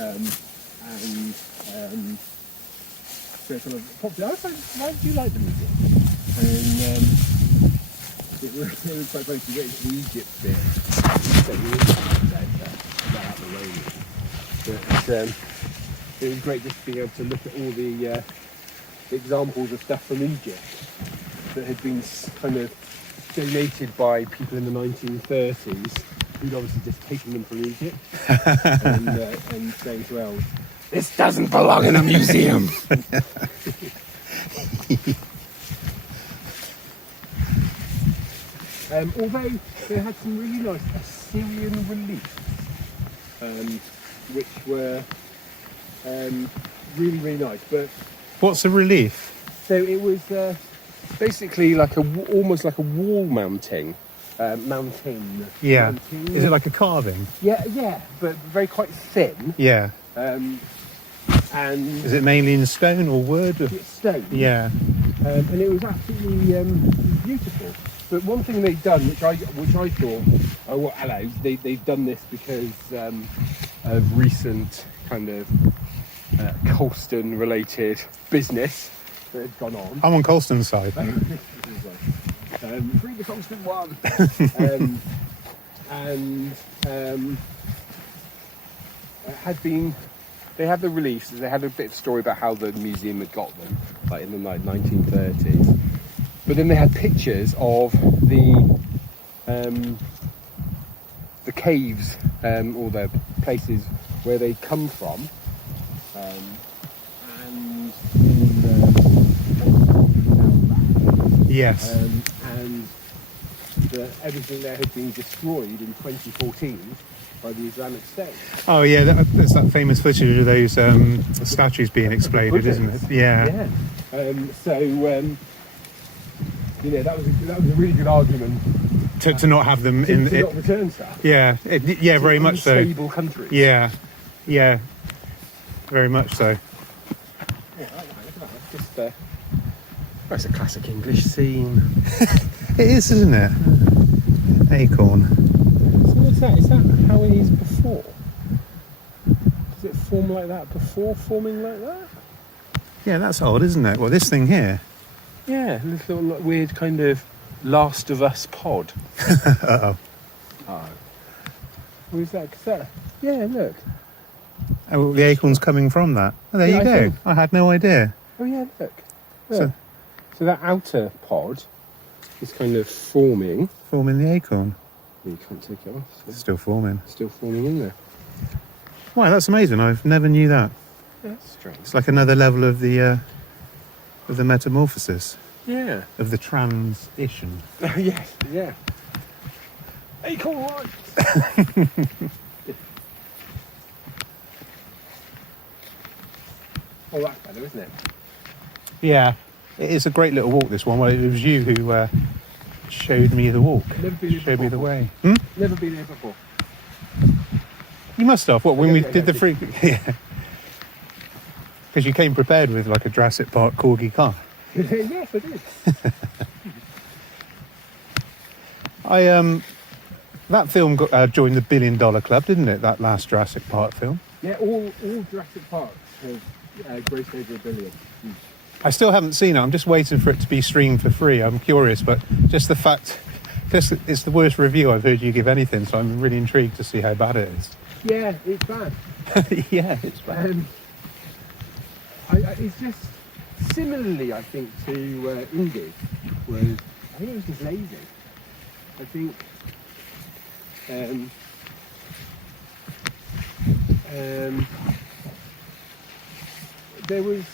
and so sort of popular. I do like the museum, and it was quite funny to get to the Egypt bit. So we were out the way, but it was great just being able to look at all the examples of stuff from Egypt that had been kind of donated by people in the 1930s who'd obviously just taken them from Egypt and saying, well, this doesn't belong in a museum. Although they had some really nice Assyrian reliefs, which were really, really nice. But what's a relief? so it was basically like almost like a wall mounting. Mountain. Yeah. Mounting. Is it like a carving? Yeah, but very quite thin. Yeah. And is it mainly in stone or wood? it's stone. Yeah. And it was absolutely beautiful. But one thing they've done, which I thought, oh, well, hello, they've done this because of recent kind of Colston-related business that had gone on. I'm on Colston's side. Free the Colston one. They had the reliefs. They had a bit of story about how the museum had got them, like in the 1930s. But then they had pictures of the caves or the places where they come from, and Yes. and that everything there had been destroyed in 2014 by the Islamic State. Oh yeah, there's that famous footage of those statues being exploded, isn't it? Yeah. That was a really good argument To not have them in to it. not return stuff. Yeah. Very much so. Unstable countries. Yeah. Very much so. Yeah, look at that. It's just that's a classic English scene. It is, isn't it? Acorn. So what's that? Is that how it is before? Does it form like that before forming like that? Yeah, that's odd, isn't it? Well, this thing here. Yeah, this little like, weird kind of Last of Us pod. Uh-oh. Oh. Where's that? Yeah, look. Oh, well, the acorn's coming from that. Oh, there you go. I had no idea. Oh yeah, look. So that outer pod is kind of forming. Forming the acorn. You can't take it off. It's still forming. Still forming in there. Wow, that's amazing. I've never knew that. Yeah, that's strange. It's like another level of the metamorphosis. Yeah. Of the transition. Yes, yeah. Acorn light! Oh, that's better, isn't it? Yeah. It is a great little walk, this one. Well, it was you who showed me the walk. Never been here Showed me the before. way. Never been here before. You must have. What, when we did the yeah. free... Yeah. Because you came prepared with like a Jurassic Park corgi car. Yes, I did. That film got joined the $1 billion club, didn't it? That last Jurassic Park film. Yeah, all Jurassic Parks have grossed over $1 billion. I still haven't seen it. I'm just waiting for it to be streamed for free. I'm curious, but just the fact, because it's the worst review I've heard you give anything, so I'm really intrigued to see how bad it is. Yeah, it's bad. Yeah, it's bad. It's just similarly, I think, to Indy, was I think it was just lazy. I think there was.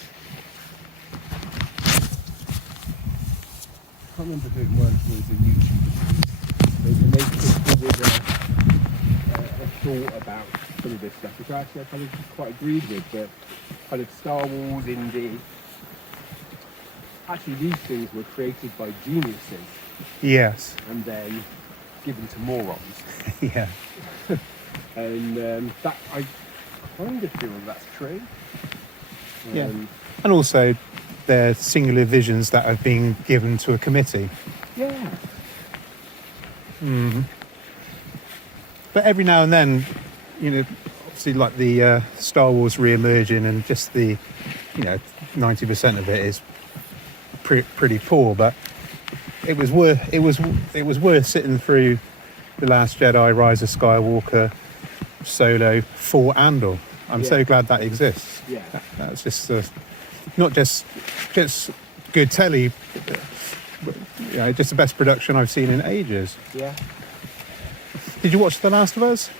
I can't remember who it was a YouTuber. And they put forward a thought about some of this stuff, which actually I kind of quite agreed with, but kind of Star Wars, Indy. Actually, these things were created by geniuses Yes. and then given to morons. Yeah. And that I kind of feel that's true. Yeah. And also, they're singular visions that have been given to a committee. Yeah. But every now and then, see like the Star Wars re-emerging, and just the 90% of it is pretty poor, but it was worth sitting through The Last Jedi, Rise of Skywalker, Solo for Andor. I'm so glad that exists. Yeah. That's just not just good telly, but, just the best production I've seen in ages. Yeah. Did you watch The Last of Us?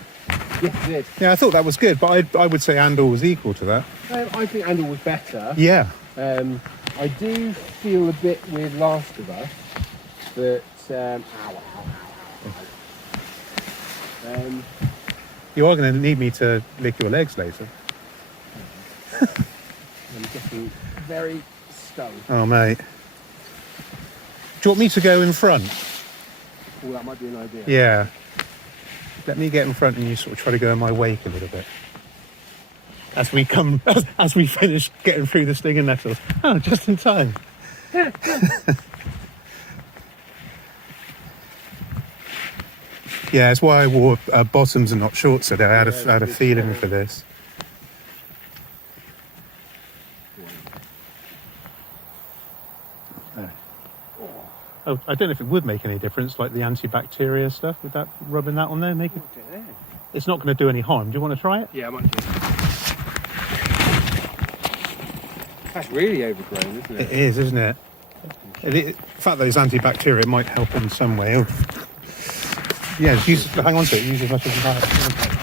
Yes, I did. Yeah, I thought that was good, but I would say Andor was equal to that. I think Andor was better. Yeah. I do feel a bit with Last of Us that You are going to need me to lick your legs later. I'm getting very stoned. Oh, mate. Do you want me to go in front? Oh, that might be an idea. Yeah. Let me get in front and you sort of try to go in my wake a little bit. As we finish getting through the Stinger Nettles. Oh, just in time. Yeah, it's why I wore bottoms and not shorts today. I had a feeling for this. Oh, I don't know if it would make any difference, like the antibacterial stuff. Would that rubbing that on there make it? It's not going to do any harm. Do you want to try it? Yeah, I might do. That's really overgrown, isn't it? It is, isn't it? In fact, those antibacterial might help in some way. Yeah, hang on to it. Use as much as you like.